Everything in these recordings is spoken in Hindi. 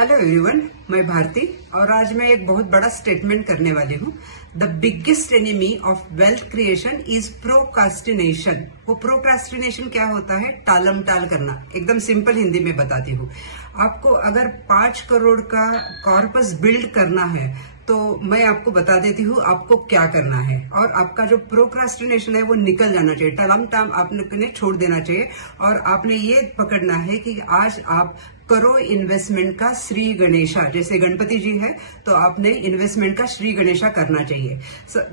हेलो एवरीवन, मैं भारती और आज मैं एक बहुत बड़ा स्टेटमेंट करने वाली हूँ। The biggest enemy of wealth creation is procrastination. वो प्रोकास्टिनेशन क्या होता है? टालम टाल करना। एकदम सिंपल हिंदी में बताती हूँ आपको। अगर 5 करोड़ का कॉर्पस बिल्ड करना है तो मैं आपको बता देती हूँ आपको क्या करना है। और आपका जो प्रोक्रास्टिनेशन है वो निकल जाना चाहिए, टालम टाम आपने छोड़ देना चाहिए। और आपने ये पकड़ना है कि आज आप करो इन्वेस्टमेंट का श्री गणेशा। जैसे गणपति जी है तो आपने इन्वेस्टमेंट का श्री गणेशा करना चाहिए।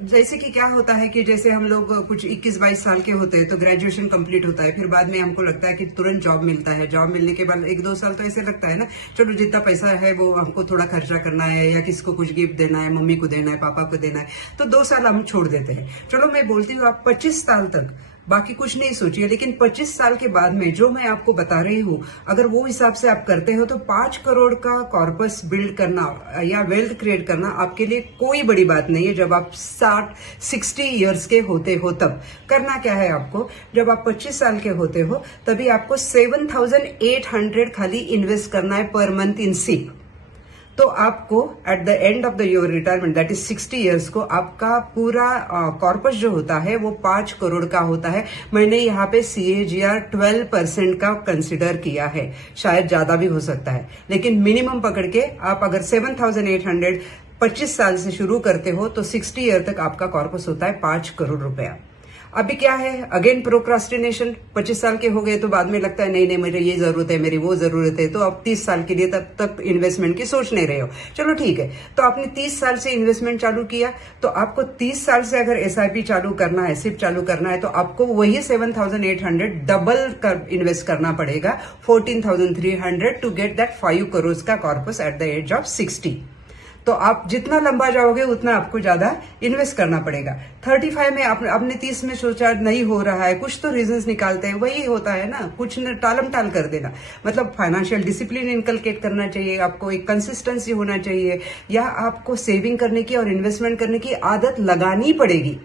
जैसे कि क्या होता है कि जैसे हम लोग कुछ 21-22 साल के होते हैं तो ग्रेजुएशन कंप्लीट होता है, फिर बाद में हमको लगता है कि तुरंत जॉब मिलता है। जॉब मिलने के बाद 1-2 साल तो ऐसे लगता है ना, चलो जितना पैसा है वो हमको थोड़ा खर्चा करना है या किसी को कुछ गिफ्ट देना है, मम्मी को देना है, पापा को देना है, तो 2 साल हम छोड़ देते हैं। चलो मैं बोलती हूँ आप 25 साल तक बाकी कुछ नहीं सोचिए, लेकिन 25 साल के बाद में जो मैं आपको बता रही हूँ अगर वो हिसाब से आप करते हो तो 5 करोड़ का कॉर्पस बिल्ड करना या वेल्थ क्रिएट करना आपके लिए कोई बड़ी बात नहीं है। जब आप 60 इयर्स के होते हो तब करना क्या है आपको, जब आप 25 साल के होते हो तभी आपको 7,800 खाली इन्वेस्ट करना है पर मंथ इन सिप। तो आपको at the end of the your retirement that is 60 years को आपका पूरा कॉर्पस जो होता है वो 5 करोड़ का होता है। मैंने यहाँ पे CAGR 12% का कंसिडर किया है, शायद ज्यादा भी हो सकता है, लेकिन मिनिमम पकड़ के आप अगर 7,800 25 साल से शुरू करते हो तो 60 ईयर तक आपका कॉर्पस होता है 5 करोड़ रुपया। अभी क्या है, अगेन प्रोक्रास्टिनेशन। 25 साल के हो गए तो बाद में लगता है नहीं मेरे ये जरूरत है, मेरी वो जरूरत है, तो आप 30 साल के लिए तब तक इन्वेस्टमेंट की सोच नहीं रहे हो। चलो ठीक है, तो आपने 30 साल से इन्वेस्टमेंट चालू किया तो आपको 30 साल से अगर SIP चालू करना है, सिप चालू करना है, तो आपको वही 7,800 डबल कर इन्वेस्ट करना पड़ेगा, 14,300 टू गेट दैट 5 करोड़ का corpus at the age of 60। तो आप जितना लंबा जाओगे उतना आपको ज्यादा इन्वेस्ट करना पड़ेगा। 35 में आपने 30 में सोचा नहीं हो रहा है, कुछ तो रीजंस निकालते हैं, वही होता है ना, कुछ न टालम टाल कर देना। मतलब फाइनेंशियल डिसिप्लिन इनकलकेट करना चाहिए आपको, एक कंसिस्टेंसी होना चाहिए, या आपको सेविंग करने की और इन्वेस्टमेंट करने की आदत लगानी पड़ेगी।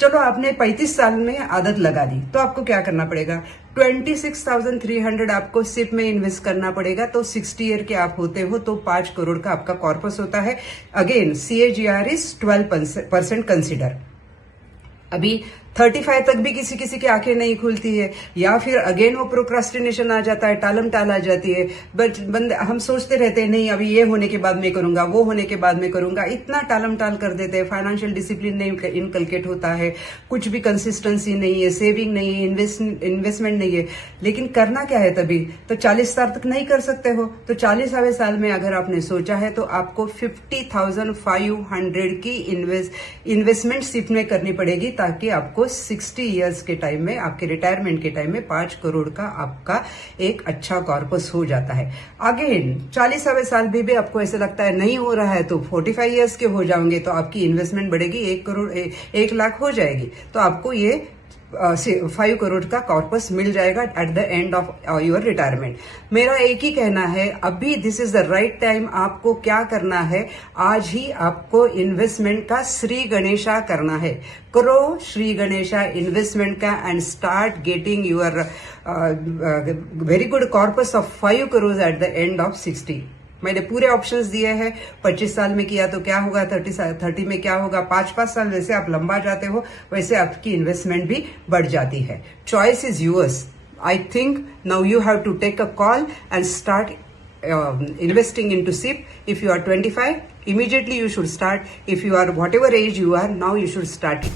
चलो आपने 35 साल में आदत लगा दी तो आपको क्या करना पड़ेगा, 26,300 आपको सिप में इन्वेस्ट करना पड़ेगा। तो 60 ईयर के आप होते हो तो 5 करोड़ का आपका कॉर्पस होता है। Again CAGR is 12% consider. अभी 35 तक भी किसी किसी की आंखें नहीं खुलती है, या फिर अगेन वो प्रोक्रास्टिनेशन आ जाता है, टालम टाल आ जाती है। बट बंदे हम सोचते रहते हैं नहीं अभी ये होने के बाद में करूंगा, वो होने के बाद में करूंगा, इतना टालम टाल कर देते हैं। फाइनेंशियल डिसिप्लिन नहीं इनकलकेट होता है, कुछ भी कंसिस्टेंसी नहीं है, सेविंग नहीं है, इन्वेस्टमेंट नहीं है। लेकिन करना क्या है तभी तो 40 साल तक नहीं कर सकते हो। तो 40वें साल में अगर आपने सोचा है तो आपको 50,500 की इन्वेस्टमेंट सिप में करनी पड़ेगी, ताकि आपको 60 इयर्स के टाइम में, आपके रिटायरमेंट के टाइम में 5 करोड़ का आपका एक अच्छा कॉर्पस हो जाता है। अगेन 40वें साल भी आपको ऐसे लगता है नहीं हो रहा है तो 45 इयर्स के हो जाओगे तो आपकी इन्वेस्टमेंट बढ़ेगी, 1 लाख हो जाएगी, तो आपको ये 5 करोड़ का कॉर्पस मिल जाएगा at the end of your retirement. मेरा एक ही कहना है, अभी this is the right time. आपको क्या करना है, आज ही आपको इन्वेस्टमेंट का श्री गणेशा करना है। करो श्री गणेशा इन्वेस्टमेंट का and start getting your very good corpus of 5 crore at the end of 60। मैंने पूरे ऑप्शंस दिए हैं। 25 साल में किया तो क्या होगा, 30 में क्या होगा, 5-5 साल जैसे आप लंबा जाते हो वैसे आपकी इन्वेस्टमेंट भी बढ़ जाती है। Choice is yours. I think now you have to take a call and start investing into SIP. If you are 25, immediately you should start. If you are whatever age you are, now you should start it.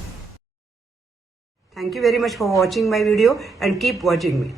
Thank you very much for watching my video and keep watching me.